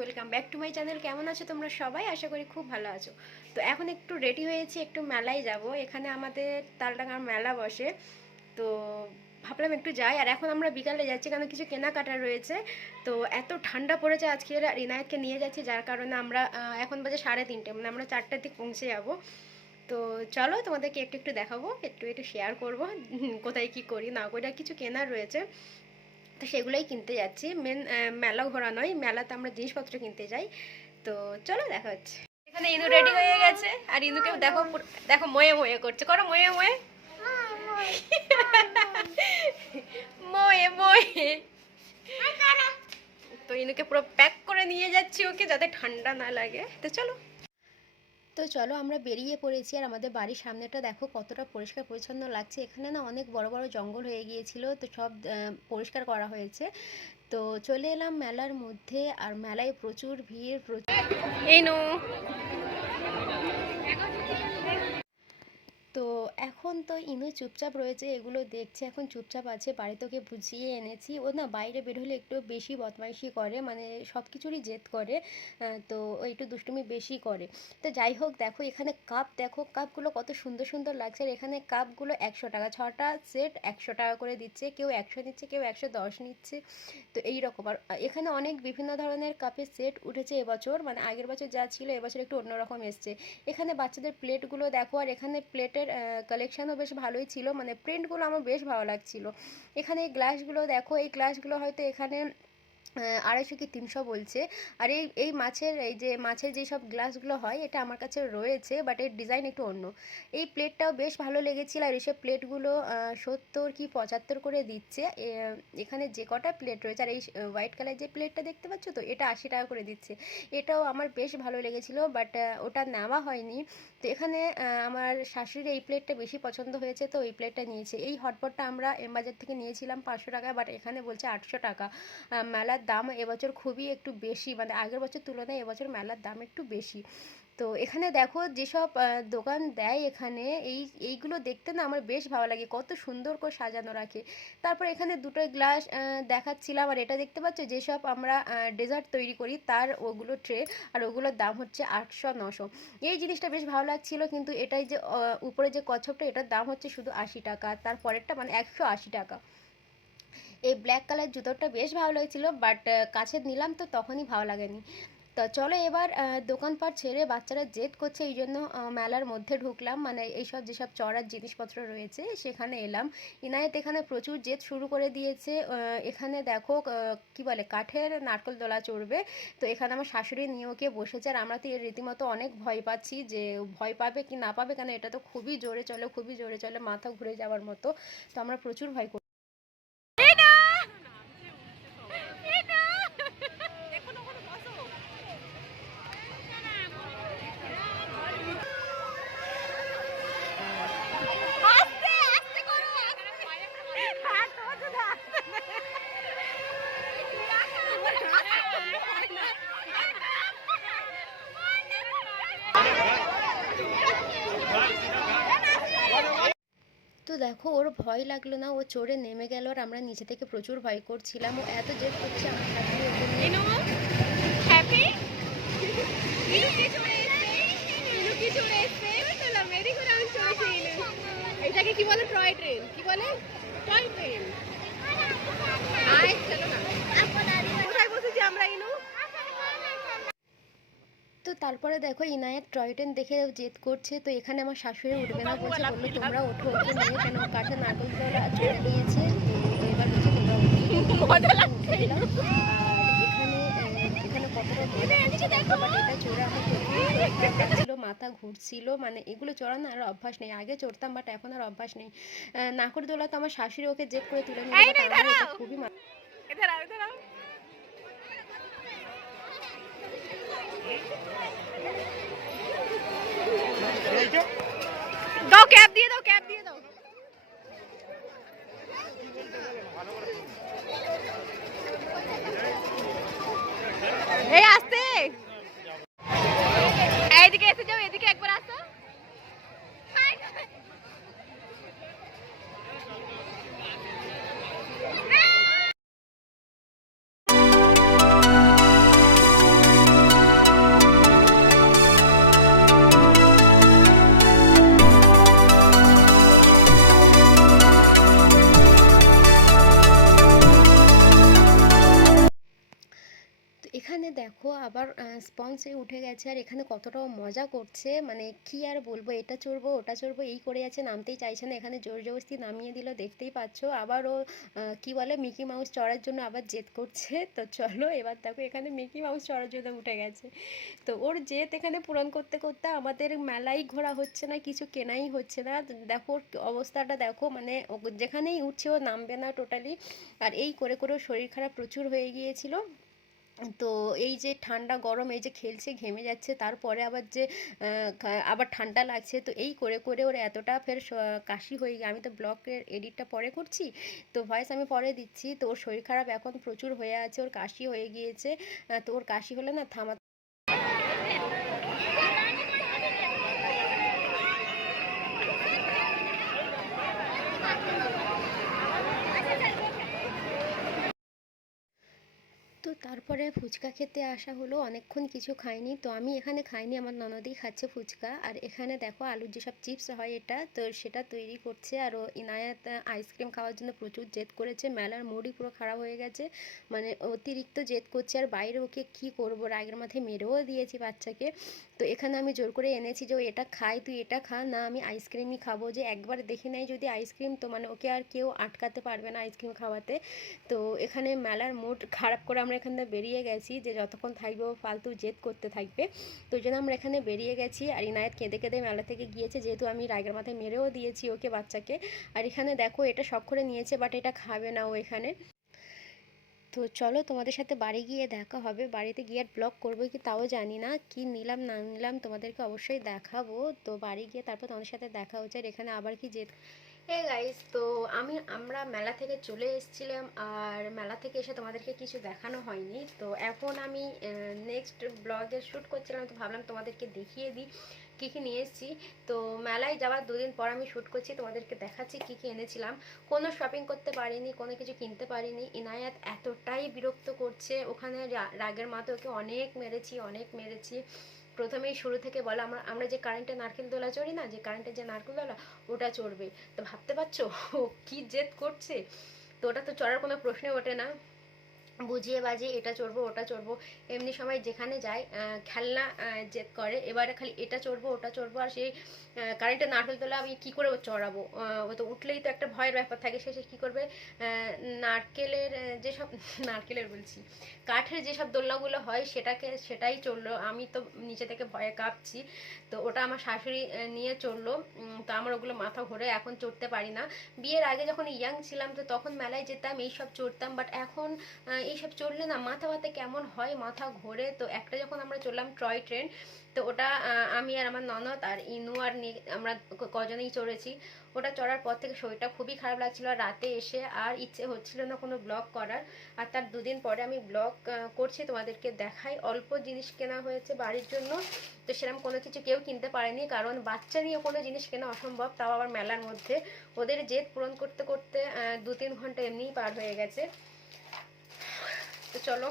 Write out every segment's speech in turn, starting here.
Welcome back to my channel. কেমন আছো তোমরা সবাই? আশা করি খুব ভালো আছো। তো এখন একটু রেডি হয়েছি, একটু মেলায় যাব। এখানে আমাদের তালডাঙ্গার মেলা বসে, তো ভাবলাম একটু যাই। আর এখন আমরা বিকালে যাচ্ছি কারণ কিছু কেনাকাটা রয়েছে। তো এত ঠান্ডা পড়েছে আজকে, রিনায়তকে নিয়ে যাচ্ছি, যার কারণে আমরা এখন বাজে 3:30, মানে আমরা 4টার দিকে পৌঁছে যাবো। তো চলো তোমাদেরকে একটু একটু দেখাবো, একটু একটু শেয়ার করবো কোথায় কি করি না করি। কিছু কেনার রয়েছে, তো সেগুলোই কিনতে যাচ্ছি। মেলা ঘোরা নয়, মেলাতে আমরা জিনিসপত্র কিনতে যাই। তো চলো দেখা হচ্ছে। এখানে ইনু রেডি হয়ে গেছে, আর ইনুকে দেখো দেখো ময়ে ময়ে করছে, করো ময়ে ময়ে ময়ে ময়ে। তো ইনুকে পুরো প্যাক করে নিয়ে যাচ্ছি ওকে, যাতে ঠান্ডা না লাগে। তো চলো আমরা বেরিয়ে পড়েছি। আর আমাদের বাড়ির সামনেটা দেখো কতটা পরিষ্কার পরিচ্ছন্ন লাগছে। এখানে না অনেক বড় বড় জঙ্গল হয়ে গিয়েছিল, তো সব পরিষ্কার করা হয়েছে। তো চলে এলাম মেলার মধ্যে, আর মেলায় প্রচুর ভিড়, প্রচুর। এই নো তো এখন তো ইনু চুপচাপ রয়েছে, এগুলো দেখছে, এখন চুপচাপ আছে। বাড়িতে ওকে বুঝিয়ে এনেছি। ও না বাইরে বের হলে একটু বেশি বদমাইশি করে, মানে সব কিছুরই জেদ করে। তো ও একটু দুষ্টুমি বেশি করে। তো যাই হোক, দেখো এখানে কাপ, দেখো কাপগুলো কত সুন্দর সুন্দর লাগছে। আর এখানে কাপগুলো 100 টাকা, 6টা সেট 100 টাকা করে দিচ্ছে। কেউ 100 নিচ্ছে, কেউ 110 নিচ্ছে। তো এইরকম। আর এখানে অনেক বিভিন্ন ধরনের কাপের সেট উঠেছে এবছর, মানে আগের বছর যা ছিল এবছর একটু অন্যরকম এসছে। এখানে বাচ্চাদের প্লেটগুলো দেখো, আর এখানে প্লেটের কালেকশানও বেশ ভালোই ছিল, মানে প্রিন্টগুলো আমার বেশ ভালো লাগছিল। এখানে এই গ্লাসগুলো দেখো, এই গ্লাসগুলো হয়তো এখানে 250 কি 300 বলছে। আর এই মাছের যেসব গ্লাসগুলো হয়, এটা আমার কাছে রয়েছে, বাট এর ডিজাইন একটু অন্য। এই প্লেটটাও বেশ ভালো লেগেছিল। আর এসব প্লেটগুলো 70 কি 75 করে দিচ্ছে। এখানে যে কটা প্লেট রয়েছে, আর এই হোয়াইট কালার যে প্লেটটা দেখতে পাচ্ছ, তো এটা 80 টাকা করে দিচ্ছে। এটাও আমার বেশ ভালো লেগেছিল, বাট ওটা নেওয়া হয়নি। তো এখানে আমার শাশুড়ির এই প্লেটটা বেশি পছন্দ হয়েছে, তো এই প্লেটটা নিয়েছে। এই হটপটটা আমরা এমবাজার থেকে নিয়েছিলাম 500 টাকা, বাট এখানে বলছে 800 টাকা। মেলার দাম এবছর খুবই একটু বেশি, মানে আগের বছর তুলনায় এবছর মেলার দাম একটু বেশি। তো এখানে দেখো যেসব দোকান দেয় এখানে, এইগুলো দেখতে না আমার বেশ ভালো লাগে, কত সুন্দর করে সাজানো রাখে। তারপর এখানে দুটো গ্লাস দেখাচ্ছিলাম। আর এটা দেখতে পাচ্ছ, যেসব আমরা ডেজার্ট তৈরি করি তার ওগুলো ট্রে, আর ওগুলোর দাম হচ্ছে 800-900। এই জিনিসটা বেশ ভালো লাগছিল। কিন্তু এটাই যে উপরে যে কচ্ছপটা, এটার দাম হচ্ছে শুধু 80 টাকা, তার পরেরটা মানে 180 টাকা। এই ব্ল্যাক কালার জুতোটা বেশ ভালো লাগছিল, বাট কাছে নিলাম তো তখনই ভালো লাগেনি। তো চলো এবার দোকানপাট ছেড়ে, বাচ্চারা জেদ করছে এই জন্য মেলার মধ্যে ঢুকলাম, মানে এইসব যেসব চড়ার জিনিসপত্র রয়েছে সেখানে এলাম। ইনায়েত এখানে প্রচুর জেদ শুরু করে দিয়েছে। এখানে দেখো কি বলে, কাঠের নারকেল দোলা চড়বে। তো এখানে আমার শাশুড়ি নিয়ে ওকে বসেছে। আর আমরা তো এর রীতিমতো অনেক ভয় পাচ্ছি, যে ভয় পাবে কি না পাবে, কেন এটা তো খুবই জোরে চলে, খুবই জোরে চলে, মাথা ঘুরে যাওয়ার মতো। তো আমরা প্রচুর ভয় করি। তো দেখো ওর ভয় লাগলো না, ও চড়ে নেমে গেল। আর আমরা নিচে থেকে প্রচুর ভয় করছিলাম, ও এত জেদ করছে। আমার শাশুড়ি এটাকে কি বলে, টয় ট্রেন, কি বলে টয় ট্রেন। কোথায় বসেছি আমরা ইনু? তো তারপরে দেখো ইনায়েত টয় ট্রেন দেখে জেদ করছে। তো এখানে আমার শাশুড়ি উঠবে না বলছে, বললো তোমরা ওঠো, ওকে নিয়ে, কেন কাঠে নারকেল দোলা চড়ে নিয়েছে। তো এবার বলছে তোমরা মজা লাগছে। আর এখানে কতটা এটা চড়ে আমার ছিল, মাথা ঘুরছিল, মানে এগুলো চড়ানো আর অভ্যাস নেই, আগে চড়তাম বাট এখন আর অভ্যাস নেই। নাগরদোলা তো আমার শাশুড়ি ওকে জেদ করে তুলে নিল, বাট আমার এটা খুবই দাও, ক্যাপ দিয়ে দাও, ক্যাপ দিয়ে দাও। এই আসতে, এইদিকে এসে যাও, এদিকে একবার আসো। তো এখানে দেখো আবার স্পঞ্জে উঠে গেছে, আর এখানে কতটা মজা করছে, মানে কি আর বলবো, এটা চড়বো ওটা চড়বো এই করে যাচ্ছে, নামতেই চাইছে না, এখানে জোর জবরদস্তি নামিয়ে দিল, দেখতেই পাচ্ছ। আবার ও কি বলে মিকি মাউস চড়ার জন্য আবার জেদ করছে। তো চলো এবার দেখো এখানে মিকি মাউস চড়ার জন্য উঠে গেছে। তো ওর জেদ এখানে পূরণ করতে করতে আমাদের মেলাই ঘোরা হচ্ছে না, কিছু কেনাই হচ্ছে না। দেখো ওর অবস্থাটা দেখো, মানে ও যেখানেই উঠছে ও নামবে না টোটালি। আর এই করে করে ওর শরীর খারাপ প্রচুর হয়ে গিয়েছিল। তো এই যে ঠান্ডা গরম এই যে খেলছে ঘেমে যাচ্ছে, তারপরে আবার যে আবার ঠান্ডা লাগছে, তো এই করে করে ওর এতটা ফের কাশি হয়ে গিয়ে, আমি তো ব্লগের এডিটটা পরে করছি, তো ভয়েস আমি পরে দিচ্ছি। তো ওর শরীর খারাপ এখন প্রচুর হয়ে আছে, ওর কাশি হয়ে গিয়েছে। তো ওর কাশি হলে না থামা। তো তারপরে ফুচকা খেতে আসা হলো, অনেকক্ষণ কিছু খাইনি, তো আমি এখানে খাইনি, আমার ননদই খাচ্ছে ফুচকা। আর এখানে দেখো আলুর যেসব চিপস হয় এটা, তো সেটা তৈরি করছে। আর ও ইনায়াত আইসক্রিম খাওয়ার জন্য প্রচুর জেদ করেছে, মেলার মুডই পুরো খারাপ হয়ে গেছে, মানে অতিরিক্ত জেদ করছে। আর বাইরে ওকে কি করব, রাগের মাথায় মেরেও দিয়েছি বাচ্চাকে। তো এখানে আমি জোর করে এনেছি যে ও এটা খাই, তুই এটা খা না, আমি আইসক্রিমই খাবো, যে একবার দেখে নেয় যদি আইসক্রিম, তো মানে ওকে আর কেউ আটকাতে পারবে না আইসক্রিম খাওয়াতে। তো এখানে মেলার মুড খারাপ করে আমরা এখান থেকে বেরিয়ে গেছি, যে যতক্ষণ থাকবে ও ফালতু জেদ করতে থাকবে। তো ওই জন্য আমরা এখানে বেরিয়ে গেছি। আর ইনায়েত কেঁদে কেঁদে মেলা থেকে গিয়েছে, যেহেতু আমি রাগের মাথায় মেরেও দিয়েছি ওকে বাচ্চাকে। আর এখানে দেখো এটা শখ করে নিয়েছে, বাট এটা খাবে না ও এখানে। তো চলো তোমাদের সাথে বাড়ি গিয়ে দেখা হবে, বাড়িতে গিয়ে আর ব্লগ করবো কি তাও জানি না, কি নিলাম না নিলাম তোমাদেরকে অবশ্যই দেখাবো। তো বাড়ি গিয়ে তারপর তোমাদের সাথে দেখা হচ্ছে। আর এখানে আবার কি যে হে গাইস, তো আমরা মেলা থেকে চলে এসেছিলাম, আর মেলা থেকে এসে তোমাদেরকে কিছু দেখানো হয়নি। তো এখন আমি নেক্সট ব্লগে শ্যুট করছিলাম, তো ভাবলাম তোমাদেরকে দেখিয়ে দিই কী কী নিয়ে এসেছি। তো মেলায় যাওয়ার দুদিন পর আমি শ্যুট করছি, তোমাদেরকে দেখাচ্ছি কী কী এনেছিলাম। কোনো শপিং করতে পারিনি, কোনো কিছু কিনতে পারিনি, ইনায়াত এতটাই বিরক্ত করছে ওখানে, রাগের মাথায় ওকে অনেক মেরেছি অনেক মেরেছি। প্রথমেই শুরু থেকে বলা, আমরা যে কারেন্টে নারকেল দোলা চড়ি না, যে কারেন্টের যে নারকেল দোলা ওটা চড়বে। তো ভাবতে পারছো ও কি জেদ করছে। তো ওটা তো চড়ার কোনো প্রশ্নই ওঠে না, বুঝিয়ে বাজিয়ে এটা চড়বো ওটা চড়বো, এমনি সময় যেখানে যায় খেলনা জেদ করে, এবারে খালি এটা চড়বো ওটা চড়বো। আর সেই কারেন্টের নারকেল তোলা আমি কী করে ও চড়াবো, ও তো উঠলেই তো একটা ভয়ের ব্যাপার থাকে, সে কী করবে, নারকেলের যেসব নারকেলের বলছি কাঠের যেসব দোলনাগুলো হয় সেটাই চললো, আমি তো নিচে থেকে ভয়ে কাঁপছি। তো ওটা আমার শাশুড়ি নিয়ে চললো। তো আমার ওগুলো মাথা ঘোরে, এখন চড়তে পারি না। বিয়ের আগে যখন ইয়াং ছিলাম তো তখন মেলায় যেতাম, এইসব চড়তাম, বাট এখন এইসব চললে না মাথা ব্যথা কেমন হয়, মাথা ঘোরে। তো একটা যখন আমরা চললাম টয় ট্রেন, তো ওটা আমি আর আমার ননদ আর ইনু আর আমরা কজনেই চড়েছি। ওটা চড়ার পর থেকে শরীরটা খুবই খারাপ লাগছিল, আর রাতে এসে আর ইচ্ছে হচ্ছিল না কোনো ব্লগ করার। আর তার দুদিন পরে আমি ব্লগ করছি, তোমাদেরকে দেখাই। অল্প জিনিস কেনা হয়েছে বাড়ির জন্য, তো সেরকম কোনো কিছু কেউ কিনতে পারেনি, কারণ বাচ্চা নিয়ে কোনো জিনিস কেনা অসম্ভব, তাও আবার মেলার মধ্যে। ওদের জেদ পূরণ করতে করতে 2-3 ঘন্টা এমনিই পার হয়ে গেছে। তো চলো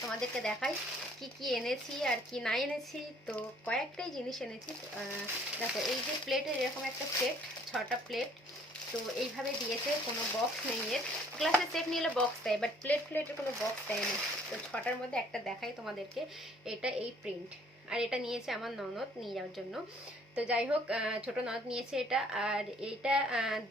তোমাদেরকে দেখাই কি কি এনেছি আর কি না এনেছি। তো কয়েকটাই জিনিস এনেছি। দেখো এই যে প্লেটের এরকম একটা সেট, 6টা প্লেট। তো এইভাবে দিয়েছে, কোনো বক্স নেই এর, গ্লাসের সেট নিলে বক্স দেয়, বাট প্লেটের কোনো বক্স দেয়নি। তো 6টার মধ্যে একটা দেখাই তোমাদেরকে, এটা এই প্রিন্ট, আর এটা নিয়েছে আমার ননদ নিয়ে যাওয়ার জন্য। তো যাই হোক, ছোট ননদ নিয়েছে এটা। আর এটা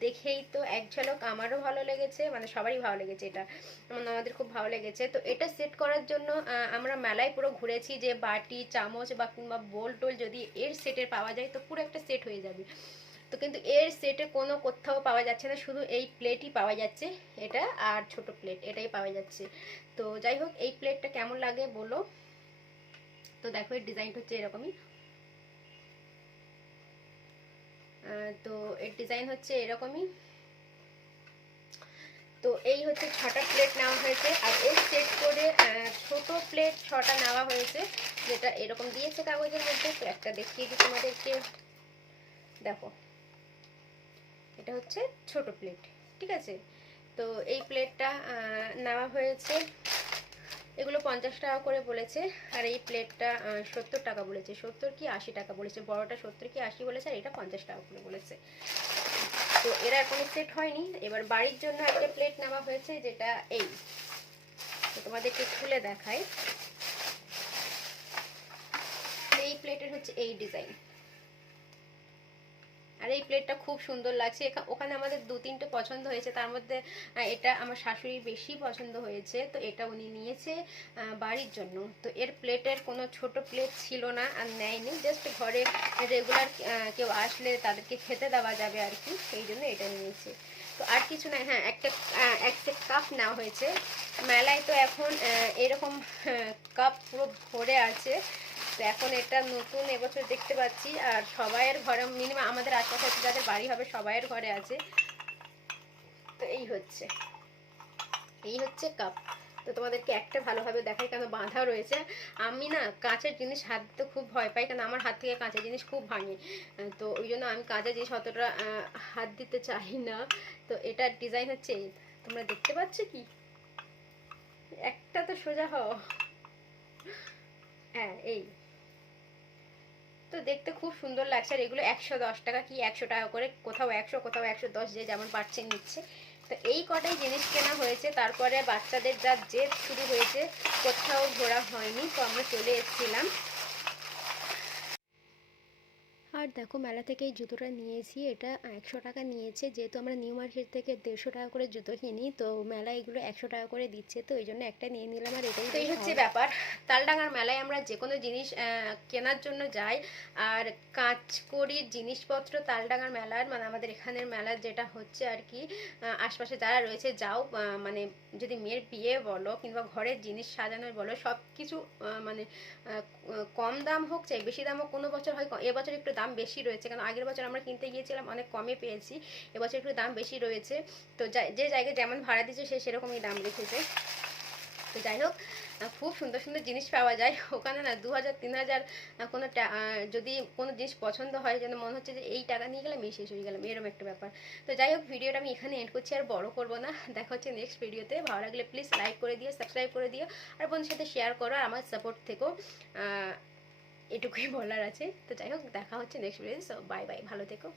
দেখেই তো এক ঝলক আমারও ভালো লেগেছে, মানে সবারই ভালো লেগেছে, এটা আমার ননদের খুব ভালো লেগেছে। তো এটা সেট করার জন্য আমরা মেলায় পুরো ঘুরেছি, যে বাটি চামচ বা কিংবা বোল টোল যদি এর সেটের পাওয়া যায় তো পুরো একটা সেট হয়ে যাবে। তো কিন্তু এর সেটে কোনো কোথাও পাওয়া যাচ্ছে না, শুধু এই প্লেটই পাওয়া যাচ্ছে, এটা আর ছোট প্লেট এটাই পাওয়া যাচ্ছে। তো যাই হোক, এই প্লেটটা কেমন লাগে বলো। তো দেখো এর ডিজাইনটা হচ্ছে এরকমই। তো এর ডিজাইন হচ্ছে এরকমই। তো এই হচ্ছে 6টা প্লেট নেওয়া হয়েছে। আর এর সেট করে ছোট প্লেট 6টা নেওয়া হয়েছে, যেটা এরকম দিয়েছে কাগজের মধ্যে। তো একটা দেখিয়ে দিই তোমাদেরকে, দেখো এটা হচ্ছে ছোট প্লেট, ঠিক আছে। তো এই প্লেটটা নেওয়া হয়েছে, এগুলো 50 টাকা করে বলেছে। আর এই প্লেটটা 70 টাকা বলেছে, 70 কি 80 টাকা বলেছে, বড়টা 70 কি 80 বলেছে, আর এটা 50 টাকা করে বলেছে। তো এরা কোনো সেট হয়নি। এবার বাড়ির জন্য একটা প্লেট নেওয়া হয়েছে, যেটা এই, তো তোমাদেরকে খুলে দেখাই। এই প্লেটের হচ্ছে এই ডিজাইন, আর এই প্লেটটা খুব সুন্দর লাগছে। ওখানে আমাদের 2-3টে পছন্দ হয়েছে, তার মধ্যে এটা আমার শাশুড়ির বেশি পছন্দ হয়েছে, তো এটা উনি নিয়েছে বাড়ির জন্য। তো এর প্লেটের কোনো ছোট প্লেট ছিল না আর নেয়নি, জাস্ট ঘরে রেগুলার কেউ আসলে তাদেরকে খেতে দেওয়া যাবে আর কি, সেই জন্য এটা নিয়েছে। তো আর কিছু নাই। হ্যাঁ, একটা কাপ নেওয়া হয়েছে। মেলায় তো এখন এরকম কাপ পুরো ভরে আছে। তো এখন এটা নতুন এবছর দেখতে পাচ্ছি, আর সবাইয়ের ঘরে, মিনিমাম আমাদের আশপাশে যাদের বাড়ি হবে সবাইয়ের ঘরে আছে। তো এই হচ্ছে কাপ। তো তোমাদেরকে একটা ভালোভাবে দেখাই, কেন বাঁধা রয়েছে। আমি না কাঁচের জিনিস হাত দিতে খুব ভয় পাই, কারণ আমার হাত থেকে কাঁচের জিনিস খুব ভাঙে। তো ওই জন্য আমি কাঁচের জিনিস অতটা হাত দিতে চাই না। তো এটার ডিজাইন হচ্ছে এই, তোমরা দেখতে পাচ্ছ কি, একটা তো সোজা হও। হ্যাঁ এই, তো দেখতে খুব সুন্দর লাগছে। আর এগুলো 110 টাকা কি 100 টাকা করে, কোথাও 100 কোথাও 110, যে যেমন পাচ্ছে নিচ্ছে। তো এই কটাই জিনিস কেনা হয়েছে। তারপরে বাচ্চাদের যা জেদ শুরু হয়েছে, কোথাও ঘোরা হয়নি, তো আমরা চলে এসেছিলাম। আর দেখো মেলা থেকে এই জুতোটা নিয়েছি, এটা 100 টাকা নিয়েছে। যেহেতু আমরা নিউ মার্কেট থেকে 150 টাকা করে জুতো কিনি, তো মেলায় এগুলো 100 টাকা করে দিচ্ছে, তো এই জন্য একটা নিয়ে নিলাম। আর এটাই তো এই হচ্ছে ব্যাপার। তালডাঙ্গার মেলায় আমরা যে কোনো জিনিস কেনার জন্য যাই। আর কাঁচকড়ির জিনিসপত্র তালডাঙ্গার মেলার, মানে আমাদের এখানের মেলার যেটা হচ্ছে আর কি, আশপাশে যারা রয়েছে যাও, মানে যদি মেয়ের বিয়ে বলো কিংবা ঘরের জিনিস সাজানোর বলো, সব কিছু মানে কম দাম হোক চাই বেশি দাম হোক, কোনো বছর হয় এবছর একটু দাম বেশি রয়েছে, কারণ আগের বছর আমরা কিনতে গিয়েছিলাম অনেক কমে পেয়েছি, এবছর একটু দাম বেশি রয়েছে। তো যে জায়গায় যেমন ভাড়া দিচ্ছে সে সেরকমই দাম রেখেছে। তো যাই হোক, খুব সুন্দর সুন্দর জিনিস পাওয়া যায় ওখানে না। 2000-3000 কোনো যদি কোনো জিনিস পছন্দ হয়, যেন মনে হচ্ছে যে এই টাকা নিয়ে গেলাম এই শেষ হয়ে গেলাম, এরকম একটা ব্যাপার। তো যাই হোক, ভিডিওটা আমি এখানে এন্ড করছি, আর বড় করবো না। দেখা হচ্ছে নেক্সট ভিডিওতে। ভালো লাগলে প্লিজ লাইক করে দিও, সাবস্ক্রাইব করে দিও, আর বন্ধুর সাথে শেয়ার করো, আর আমার সাপোর্ট থেকো। এটুকুই বলার আছে। তো যাই হোক, দেখা হচ্ছে নেক্সট ভিডিওতে। সো বাই বাই, ভালো থেকো।